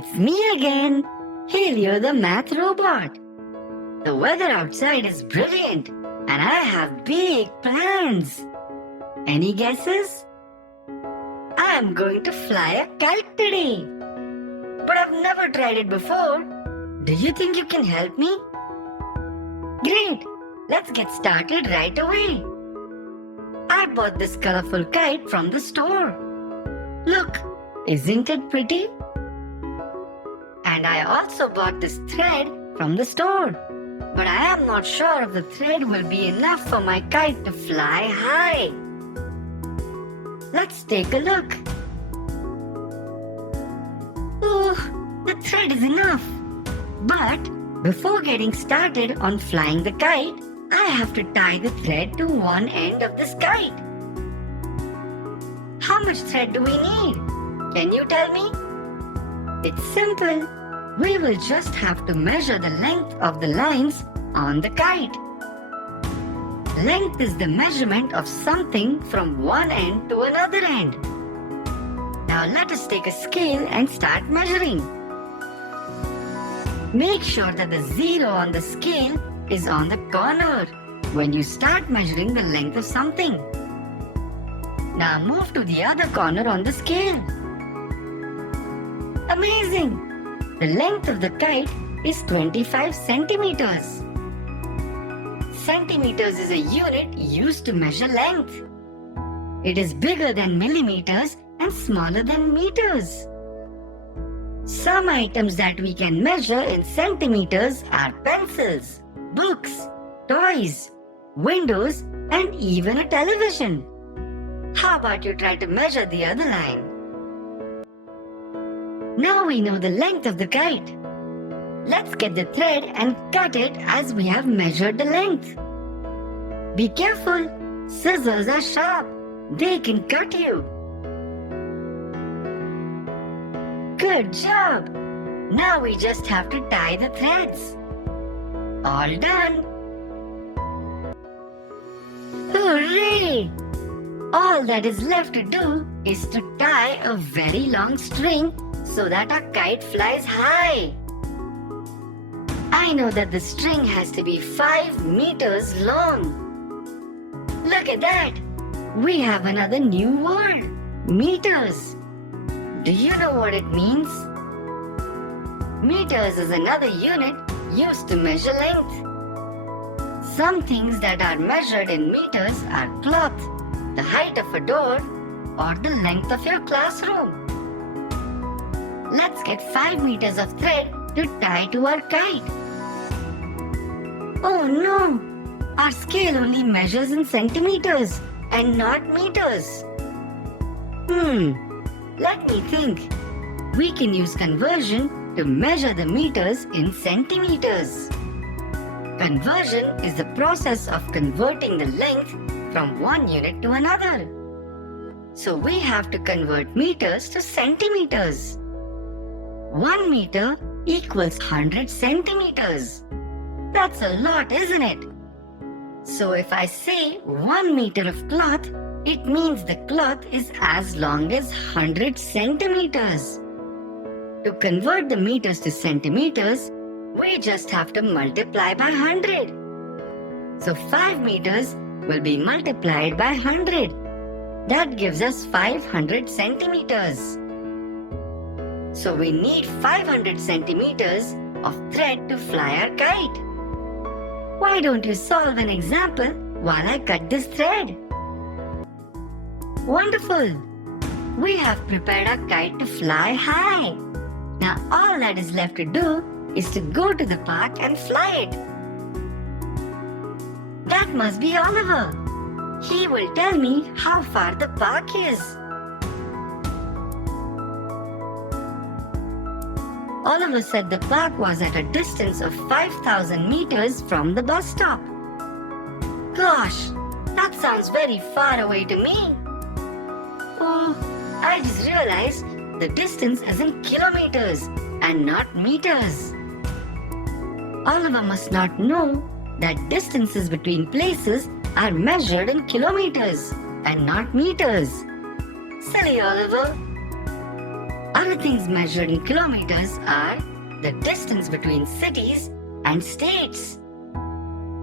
It's me again, Helio the math robot. The weather outside is brilliant and I have big plans. Any guesses? I am going to fly a kite today. But I've never tried it before. Do you think you can help me? Great, let's get started right away. I bought this colorful kite from the store. Look, isn't it pretty? And I also bought this thread from the store. But I am not sure if the thread will be enough for my kite to fly high. Let's take a look. Oh, the thread is enough. But before getting started on flying the kite, I have to tie the thread to one end of this kite. How much thread do we need? Can you tell me? It's simple. We will just have to measure the length of the lines on the kite. Length is the measurement of something from one end to another end. Now let us take a scale and start measuring. Make sure that the zero on the scale is on the corner when you start measuring the length of something. Now move to the other corner on the scale. Amazing! The length of the kite is 25 centimeters. Centimeters is a unit used to measure length. It is bigger than millimeters and smaller than meters. Some items that we can measure in centimeters are pencils, books, toys, windows, and even a television. How about you try to measure the other line? Now we know the length of the kite. Let's get the thread and cut it as we have measured the length. Be careful, scissors are sharp. They can cut you. Good job! Now we just have to tie the threads. All done! Hooray! All that is left to do is to tie a very long string so that our kite flies high. I know that the string has to be 5 meters long. Look at that! We have another new word, meters. Do you know what it means? Meters is another unit used to measure length. Some things that are measured in meters are cloth, the height of a door, or the length of your classroom. Let's get 5 meters of thread to tie to our kite. Oh no! Our scale only measures in centimeters and not meters. Let me think. We can use conversion to measure the meters in centimeters. Conversion is the process of converting the length from one unit to another. So we have to convert meters to centimeters. 1 meter equals 100 centimeters. That's a lot, isn't it? So if I say 1 meter of cloth, it means the cloth is as long as 100 centimeters. To convert the meters to centimeters, we just have to multiply by 100. So 5 meters will be multiplied by 100. That gives us 500 centimeters. So we need 500 centimeters of thread to fly our kite. Why don't you solve an example while I cut this thread? Wonderful! We have prepared our kite to fly high. Now all that is left to do is to go to the park and fly it. That must be Oliver. He will tell me how far the park is. Oliver said the park was at a distance of 5,000 meters from the bus stop. Gosh, that sounds very far away to me. Oh, I just realized the distance is in kilometers and not meters. Oliver must not know that distances between places are measured in kilometers and not meters. Silly Oliver. Other things measured in kilometers are the distance between cities and states.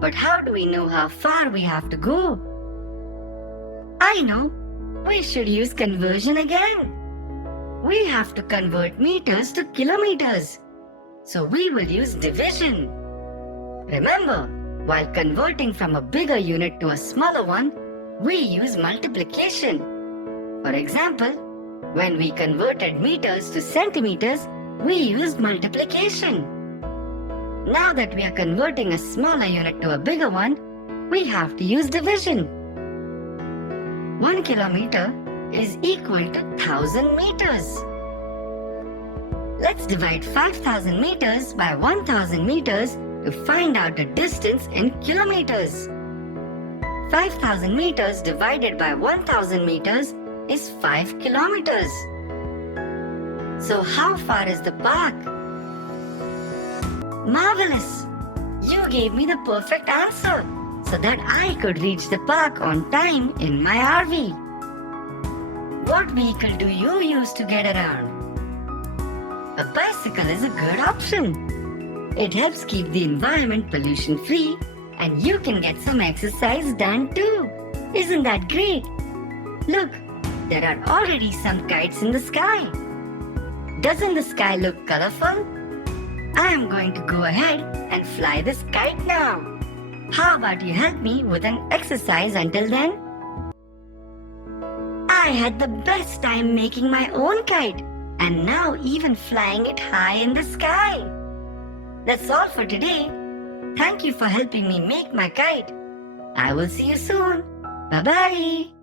But how do we know how far we have to go? I know. We should use conversion again. We have to convert meters to kilometers. So we will use division. Remember, while converting from a bigger unit to a smaller one, we use multiplication. For example, when we converted meters to centimeters, we used multiplication. Now that we are converting a smaller unit to a bigger one, we have to use division. 1 kilometer is equal to 1000 meters. Let's divide 5000 meters by 1000 meters to find out the distance in kilometers. 5000 meters divided by 1000 meters is 5 kilometers. So how far is the park? Marvelous! You gave me the perfect answer so that I could reach the park on time in my RV. What vehicle do you use to get around? A bicycle is a good option. It helps keep the environment pollution free and you can get some exercise done too. Isn't that great? Look, there are already some kites in the sky. Doesn't the sky look colorful? I am going to go ahead and fly this kite now. How about you help me with an exercise until then? I had the best time making my own kite and now even flying it high in the sky. That's all for today. Thank you for helping me make my kite. I will see you soon. Bye-bye.